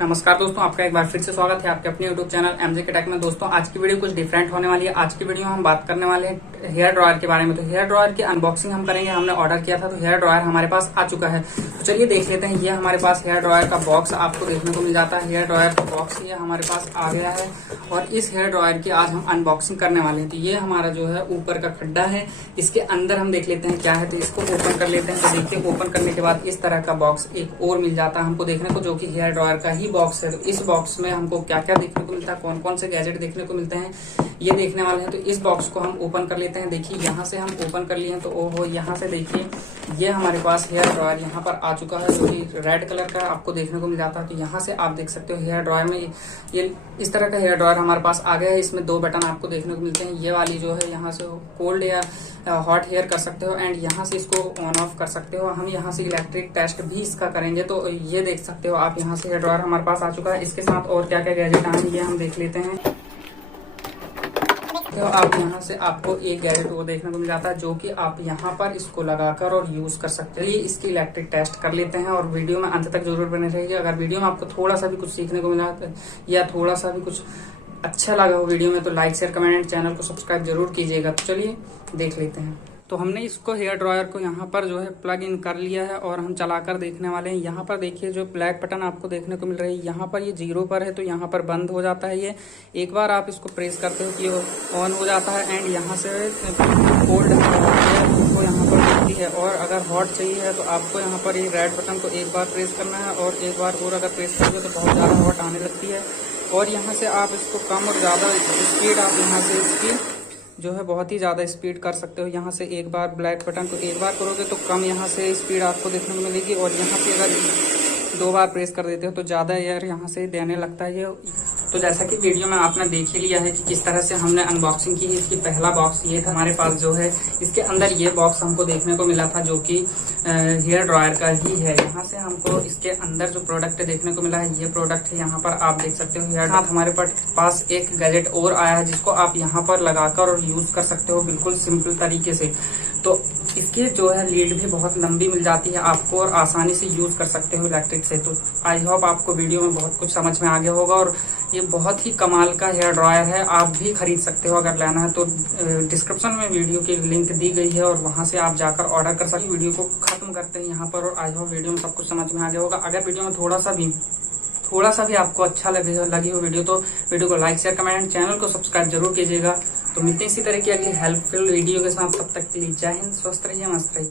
नमस्कार दोस्तों, आपका एक बार फिर से स्वागत है आपके अपने यूट्यूब चैनल MJK टेक में। दोस्तों आज की वीडियो कुछ डिफरेंट होने वाली है। आज की वीडियो में हम बात करने वाले हैं हेयर ड्रायर के बारे में। तो हेयर ड्रायर की अनबॉक्सिंग हम करेंगे। हमने ऑर्डर किया था तो हेयर ड्रायर हमारे पास आ चुका है। तो चलिए देख लेते हैं। ये हमारे पास हेयर ड्रायर का बॉक्स आपको देखने को मिल जाता है। हेयर ड्रायर का बॉक्स ये हमारे पास आ गया है और इस हेयर ड्रायर की आज हम अनबॉक्सिंग करने वाले हैं। तो ये हमारा जो है ऊपर का खड्डा है, इसके अंदर हम देख लेते हैं क्या है। तो इसको ओपन कर लेते हैं। तो देखिए ओपन करने के बाद इस तरह का बॉक्स एक और मिल जाता है हमको देखने को, जो कि हेयर ड्रायर का ही बॉक्स है। तो इस बॉक्स में हमको क्या क्या देखने को मिलता है, कौन कौन से गैजेट देखने को मिलते हैं, ये देखने वाले हैं। तो इस बॉक्स को हम ओपन कर लेते हैं। देखिए यहाँ से हम ओपन कर लिए हैं। तो ओहो, यहाँ से देखिए ये हमारे पास हेयर ड्रायर यहाँ पर आ चुका है, जो कि रेड कलर का आपको देखने को मिल जाता है। तो यहाँ से आप देख सकते हो हेयर ड्रायर में ये इस तरह का हेयर ड्रायर हमारे पास आ गया है। इसमें दो बटन आपको देखने को मिलते हैं। ये वाली जो है यहाँ से कोल्ड या हॉट हेयर कर सकते हो एंड यहाँ से इसको ऑन ऑफ कर सकते हो। हम यहाँ से इलेक्ट्रिक टेस्ट भी इसका करेंगे। तो ये देख सकते हो आप, यहाँ से हेयर ड्रायर हमारे पास आ चुका है। इसके साथ और क्या क्या गैजेट आए ये हम देख लेते हैं। तो आप यहाँ से आपको एक गैजेट वो देखने को मिल जाता है, जो कि आप यहाँ पर इसको लगाकर और यूज कर सकते हैं। इसकी इलेक्ट्रिक टेस्ट कर लेते हैं और वीडियो में अंत तक जरूर बने रहिए। अगर वीडियो में आपको थोड़ा सा भी कुछ सीखने को मिला या थोड़ा सा भी कुछ अच्छा लगा हो वीडियो में, तो like share comment and channel को सब्सक्राइब जरूर कीजिएगा। तो चलिए देख लेते हैं। तो हमने इसको हेयर ड्रायर को यहाँ पर जो है प्लग इन कर लिया है और हम चलाकर देखने वाले हैं। यहाँ पर देखिए जो ब्लैक बटन आपको देखने को मिल रही है, यहाँ पर ये 0 पर है तो यहाँ पर बंद हो जाता है। ये एक बार आप इसको प्रेस करते हो कि ये ऑन हो जाता है एंड यहाँ से कोल्ड आपको यहाँ पर मिलती है। और अगर हॉट चाहिए है तो आपको यहाँ पर ये रेड बटन को एक बार प्रेस करना है और एक बार और अगर प्रेस करोगे तो बहुत ज़्यादा हॉट आने लगती है। और यहाँ से आप इसको कम और ज़्यादा स्पीड आप यहाँ से इसकी जो है बहुत ही ज़्यादा स्पीड कर सकते हो। यहाँ से एक बार ब्लैक बटन को एक बार करोगे तो कम यहाँ से स्पीड आपको देखने को मिलेगी और यहाँ से अगर 2 बार प्रेस कर देते हो तो ज़्यादा एयर यहाँ से देने लगता है ये। तो जैसा कि वीडियो में आपने देख ही लिया है कि किस तरह से हमने अनबॉक्सिंग की। इसकी पहला बॉक्स ये था हमारे पास जो है, इसके अंदर ये बॉक्स हमको देखने को मिला था, जो कि हेयर ड्रायर का ही है। यहाँ से हमको इसके अंदर जो प्रोडक्ट देखने को मिला है, ये प्रोडक्ट है। यहाँ पर आप देख सकते हो हेयर साथ हमारे पास एक गैजेट और आया है, जिसको आप यहाँ पर लगाकर और यूज कर सकते हो बिल्कुल सिंपल तरीके से। तो इसकी जो है लीड भी बहुत लंबी मिल जाती है आपको और आसानी से यूज कर सकते हो इलेक्ट्रिक से। तो आई होप आपको वीडियो में बहुत कुछ समझ में आ गया होगा और ये बहुत ही कमाल का हेयर ड्रायर है। आप भी खरीद सकते हो अगर लेना है तो। डिस्क्रिप्शन में वीडियो की लिंक दी गई है और वहां से आप जाकर ऑर्डर कर सकते हो। वीडियो को खत्म करते हैं यहाँ पर और आई होप वीडियो में सब कुछ समझ में आ गया होगा। अगर वीडियो में थोड़ा सा भी आपको अच्छा लगी हो वीडियो, तो वीडियो को like share comment and channel को सब्सक्राइब जरूर कीजिएगा। तो मिलते हैं इसी तरह की अगली हेल्पफुल वीडियो के साथ। तब तक के लिए जय हिंद, स्वस्थ रहिए, मस्त रहिए।